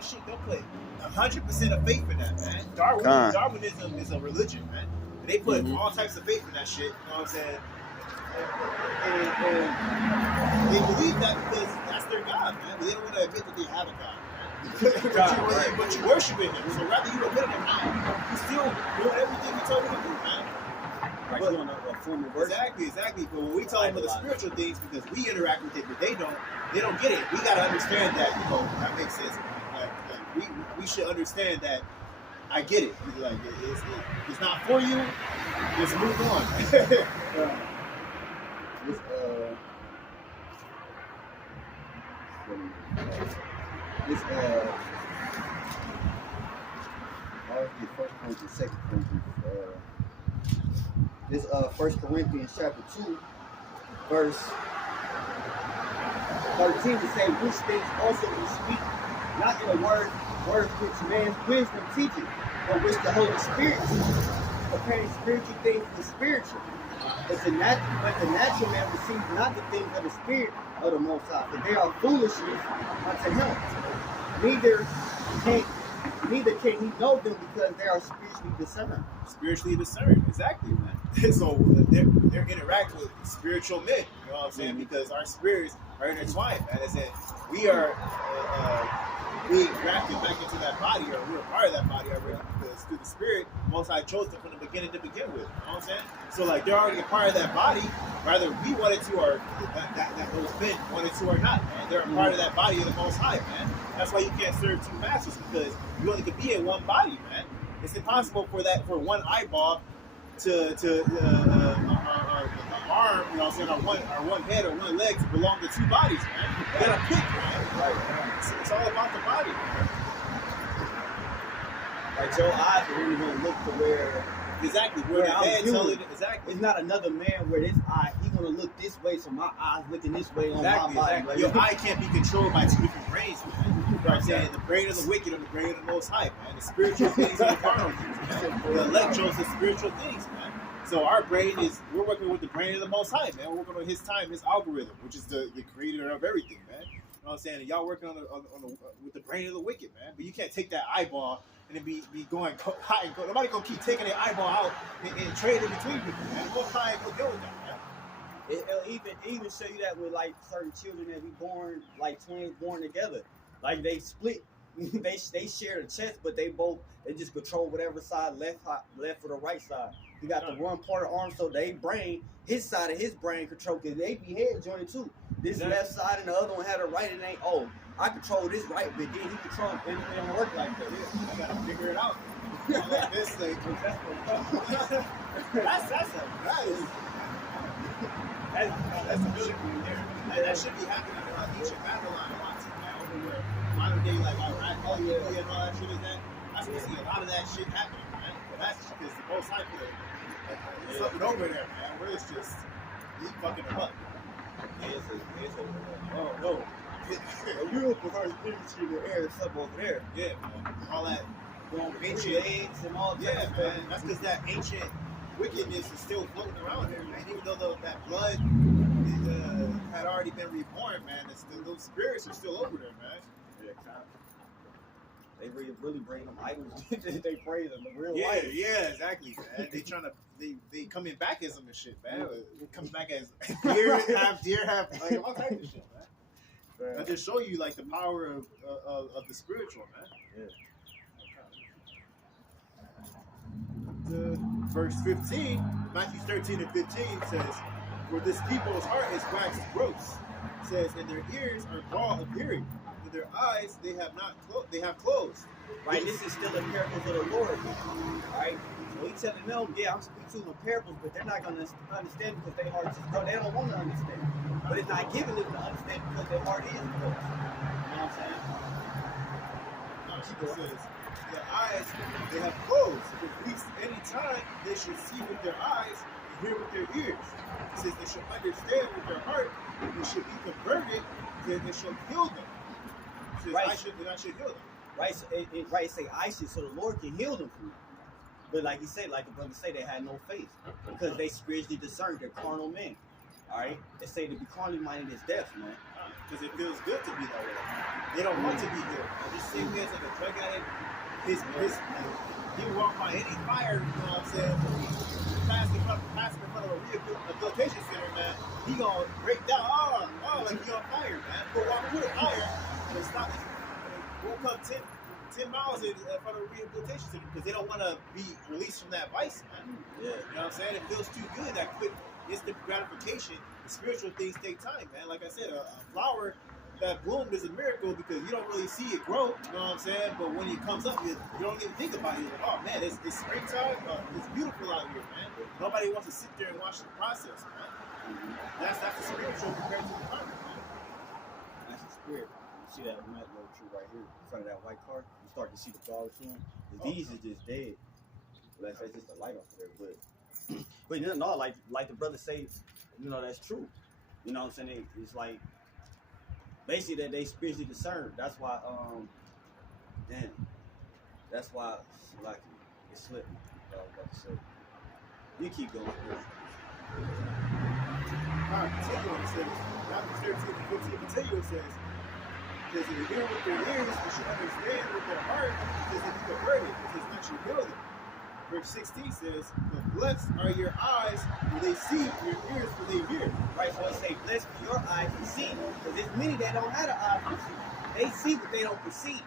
that shit, they'll put 100% of faith in that, man. Darwinism is a religion, man. And they put all types of faith in that shit. You know what I'm saying? And they believe that because that's their God, man. But they don't want to admit that they have a God, man. But you worshiping him. So rather you admit it or not, you still doing everything he told you to do, man. Right, but, a form of worship. Exactly. But when we tell them the spiritual things, because we interact with it, but they don't get it. We gotta understand that, you know, that makes sense. Like we should understand that. I get it. Like it's not for you. Just move on. This 1 Corinthians chapter 2, verse 13 to say, which things also we speak, not in a word which man's wisdom teaches, but which the Holy Spirit teaches, comparing spiritual things with spiritual. But the natural man receives not the things of the Spirit of the Most High, for they are foolishness unto him. Neither can he know them because they are spiritually discerned. Spiritually discerned, exactly, man. So they're interacting with spiritual men, you know what I'm saying? Because our spirits are intertwined, man. As in, we are being grafted back into that body, or we're a part of that body already, because through the Spirit, Most High chose them from the beginning to begin with. You know what I'm saying? So like they're already a part of that body, whether we wanted to or that those men wanted to or not, man. They're a part of that body of the Most High, man. That's why you can't serve two masters, because you only can be in one body, man. It's impossible for one eyeball to arm, you know what I'm saying, or one head or one leg to belong to two bodies, man. You gotta pick, man. Right. It's all about the body, man. Like your eyes are really gonna look to where where the head telling exactly. It's not another man where this eye, he's gonna look this way, so my eye's looking this way on my body. Like, your eye can't be controlled by two different brains, man. You know what I'm saying? The brain of the wicked and the brain of the Most High, man. The spiritual things and the carnal things, man. The elect chose the spiritual things, man. So our brain we're working with the brain of the Most High, man. We're working on his time, his algorithm, which is the creator of everything, man. You know what I'm saying? And y'all working with the brain of the wicked, man. But you can't take that eyeball and then be going high and go. Nobody gonna keep taking their eyeball out and trade in between people, man. What kind will deal with that, man? It'll even show you that with like certain children that be born, like twins born together. Like they split, they share the chest, but they just control whatever side, left or the right side. You got the one part of arm, so they brain, his side of his brain control, because they be head jointed too. This left side and the other one had a right, and I control this right, but then he control it. It don't work like that. I gotta figure it out. Like this thing, that should be happening in ancient Babylon a lot too, man. Over where modern day, like Iraq, and all that shit is that. I still see a lot of that shit happening, man. But that's just because the Most High put something over there, man. Where it's just he fucking them up. Oh no. You prefer spirits in the air and stuff over there. Yeah, man. All that ancient eggs and all that. Yeah, man. That's because that ancient wickedness is still floating around here, man. Even though that blood had already been reborn, man, those spirits are still over there, man. Yeah, they really bring them idols. They praise them, the real life. Yeah, exactly, man. They come in back as them and shit, man. It comes back as deer, have like all types of shit, man. I just show you like the power of the spiritual, man. Yeah. Verse 15, Matthew 13 and 15 says, "For this people's heart is waxed gross," says, "and their ears are dull of hearing, and their eyes they have closed." Right, this is still the parables of the Lord. Right? So he's telling them, yeah, I'm speaking to them parables, but they're not gonna understand because their heart is closed. They don't want to understand. But it's not giving them to understand because their heart is closed. You know what I'm saying? It says, their eyes they have closed. At least any time they should see with their eyes and hear with their ears. It says they should understand with their heart, they should be converted, then they shall heal them. It says, I should heal them. Right, so it say I should, so the Lord can heal them from it. But like he said, like the brother say, they had no faith because they spiritually discerned. They're carnal men. All right, they say to be carnally minded is death, man. because it feels good to be that way. They don't want to be healed. Just same way as like a drug addict, he walk by any fire, you know what I'm saying? Pass in front of a rehabilitation center, man. He gonna break down, like he on fire, man. But walk through the fire and stop. Won't come 10 miles in front of a rehabilitation center because they don't want to be released from that vice, man. Yeah. You know what I'm saying? It feels too good, that quick instant gratification. The spiritual things take time, man. Like I said, a flower that bloomed is a miracle because you don't really see it grow, you know what I'm saying? But when it comes up, you don't even think about it. You're like, oh man, it's springtime. It's beautiful out here, man. Nobody wants to sit there and watch the process, man. That's the spiritual compared to the carnal, man. That's the spirit. You see that little tree right here in front of that white car? You start to see the flowers soon. These is just dead. Well, that's just the light off there, but you know, like the brother say, you know, that's true. You know what I'm saying? It's like basically that they spiritually discerned. That's why, that's why it slipped. I was about to say. You keep going. Alright, continuing, it says, Matthew 13 and 15, continuing says, because if you hear with their ears, you should understand with their heart, because if you convert it, it does not you heal them. Verse 16 says, but blessed are your eyes when they see, your ears when they hear. Right, so it say, blessed are your eyes to see. Because there's many that don't have the eyes to see. They see, but they don't perceive.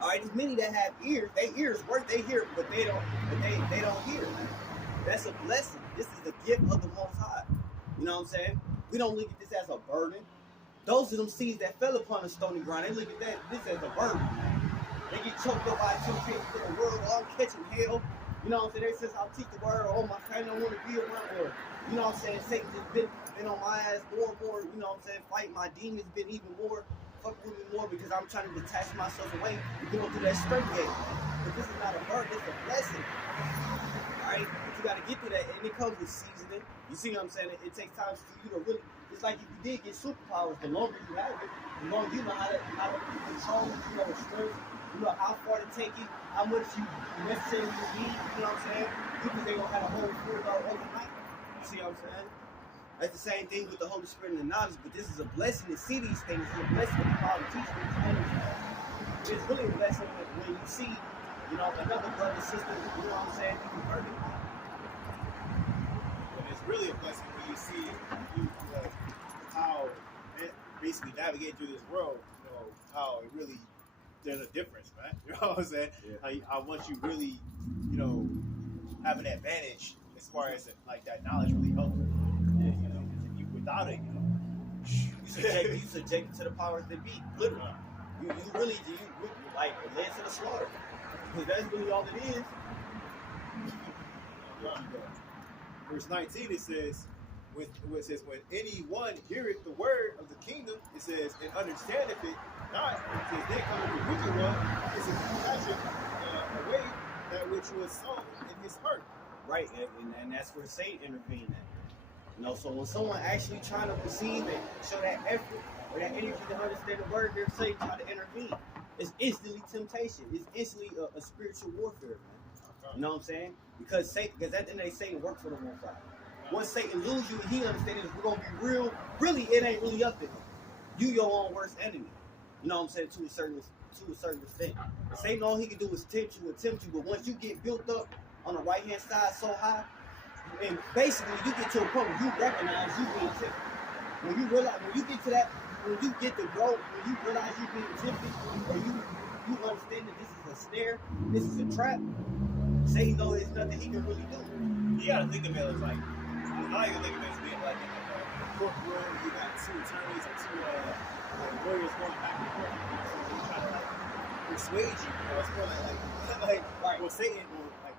All right, there's many that have ears. Their ears work, they hear, but they don't hear. That's a blessing. This is the gift of the Most High. You know what I'm saying? We don't look at this as a burden. Those are them seeds that fell upon the stony ground. They look at this as a burden. They get choked up by temptation to the world, all catching hell. You know what I'm saying? They says, I'll teach the word, my family don't want to be around her. You know what I'm saying? Satan just been on my ass more and more, you know what I'm saying? Fight my demons been even more, fucking with me more because I'm trying to detach myself away and get onto that straight gate. But this is not a burden, it's a blessing. Alright? But you gotta get through that, and it comes with seasoning. You see what I'm saying? It takes time for you to really, it's like if you did get superpowers, the longer you have it, the longer you know how to control, you know, the strength, you know how far to take it, how much you necessarily need, you know what I'm saying? Because they gonna have a whole full about overnight. You see what I'm saying? That's the same thing with the Holy Spirit and the knowledge, but this is a blessing to see these things. It's a blessing to follow teach these things. It's really a blessing when you see, you know, another brother, sister, you know what I'm saying, you converted. And it's really a blessing when you see how basically navigating through this world, you know, how it really, there's a difference, man. You know what I'm saying? Yeah. How much you really, you know, have an advantage as far as like that knowledge really helps. Yeah, you know, if you without it, you know, you subject to the powers that be. Literally, you really like led to the slaughter. Because that's really all it is. Verse 19 it says, when anyone heareth the word of the kingdom, it says, and understandeth it not, it says, then cometh the wicked one, it says, catcheth away that which was sown in his heart. Right, and that's where Satan intervened at. You know, so when someone actually trying to perceive and show that effort or that energy to understand the word, they're Satan trying to intervene. It's instantly temptation. It's instantly a spiritual warfare, man. You know what I'm saying? Because at the end of the day, Satan works for the Most High. Once Satan lose you, he understands we're gonna be real. Really, it ain't really up to him. You your own worst enemy. You know what I'm saying? To a certain extent. Satan, all he can do is tempt you. But once you get built up on the right hand side so high, and basically you get to a point where you recognize you being tempted. When you realize, when you get to that, when you get the growth, when you realize you're being tempted, or you understand that this is a snare, this is a trap, Satan knows there's nothing he can really do. You gotta think of it as like, I like to think of it as being like in a courtroom, you got two attorneys or two lawyers going back and forth, so they try to like persuade you, you know, it's more like right. Well, Satan will like,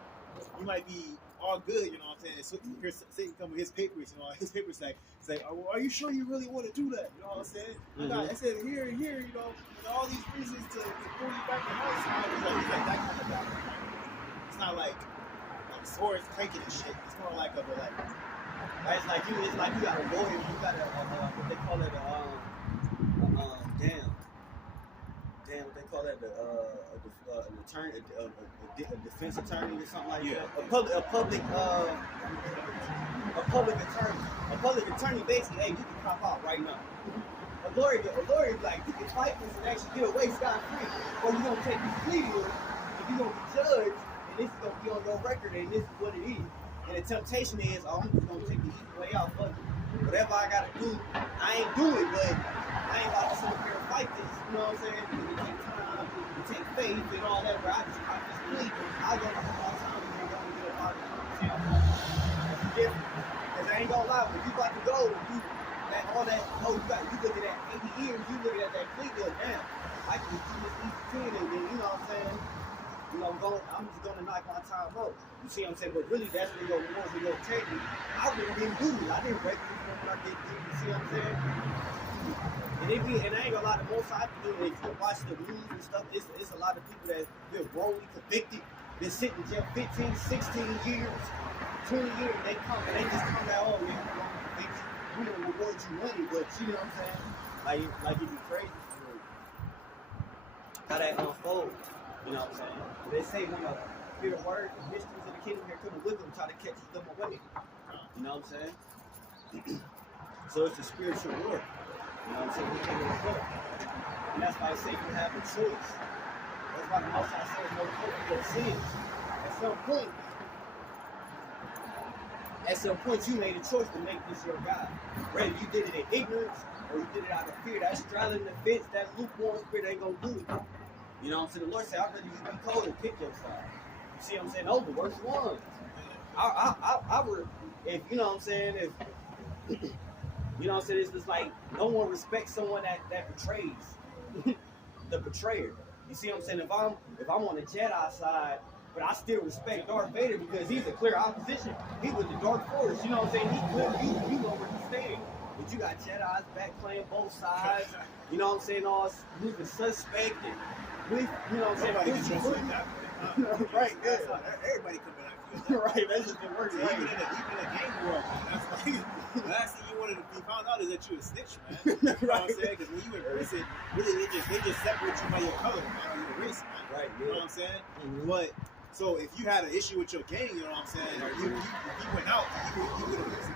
you might be all good, you know what I'm saying? So here's Satan come with his papers, you know, his papers say, oh, well, are you sure you really want to do that? You know what I'm saying? I said here, you know, all these reasons to pull you back to my side. It's like that kind of guy. It's not like swords clanking and shit. It's more like it's like you got a lawyer, you got a what they call it, what they call that, an attorney, a defense attorney or something like that. A public attorney. A public attorney basically, hey, you can pop out right now. a lawyer is like, you can fight this and actually get away scot-free, or you're gonna take this plea deal, and you're gonna be judged, and this is gonna be on your record, and this is what it is. And the temptation is, oh, I'm just gonna take the easy way out, fuck it. Whatever I gotta do, I ain't do it, but I ain't about to sit up here and fight this. You know what I'm saying? Because it takes time, it takes faith, and all that. But I just fight this plea. I go to all the time, and you're gonna get up out of it. That's different. Because I ain't gonna lie, when you about to go, all that, you looking at 80 years, you looking at that plea deal, damn, I can just do this easy 10, and then, you know what I'm saying? You know, I'm just gonna knock my time out. You see what I'm saying? But really, that's where your rewards will take me. I really didn't do it. I didn't break this when I didn't do it. You see what I'm saying? And I ain't gonna lie, the most I can do is if you watch the news and stuff, it's a lot of people that been wrongly convicted, been sitting in jail 15, 16 years, 20 years, and they just come out, oh, yeah, we're wrongly convicted. We don't reward you money, but you know what I'm saying? Like it'd be crazy for how that unfolds. You know what I'm saying? They say when a hear the word, the mysteries of the kingdom here come with them, try to catch them away. You know what I'm saying? So it's a spiritual war. You know what I'm saying? We can't let go. And that's why I say you have a choice. That's why the most I say no hope for your sins. At some point you made a choice to make this your God. Whether you did it in ignorance or you did it out of fear, that straddling the fence, that lukewarm spirit ain't gonna do it. You know what I'm saying? The Lord said, I'd rather you be cold and pick your side. You see what I'm saying? Those are the worst ones. I would, if, you know what I'm saying, if, you know what I'm saying, it's just like, no one respects someone that betrays. The betrayer. You see what I'm saying? If I'm on the Jedi side, but I still respect Darth Vader because he's a clear opposition. He was the Dark Force. You know what I'm saying? He clear, you know where you stand. But you got Jedi's back playing both sides. You know what I'm saying? All moving suspect and with, you know what I'm saying? Right, that's not, everybody coming after you. Right, that's just the word. Even in the game world, man, that's like the last thing you wanted to be found out is that you a snitch, man. You know what I'm saying? Because when you in prison, really they just separate you by your color, man, or your race, man. Right, yeah. You know what I'm saying? But so if you had an issue with your gang, you know what I'm saying, or if you went out, you would have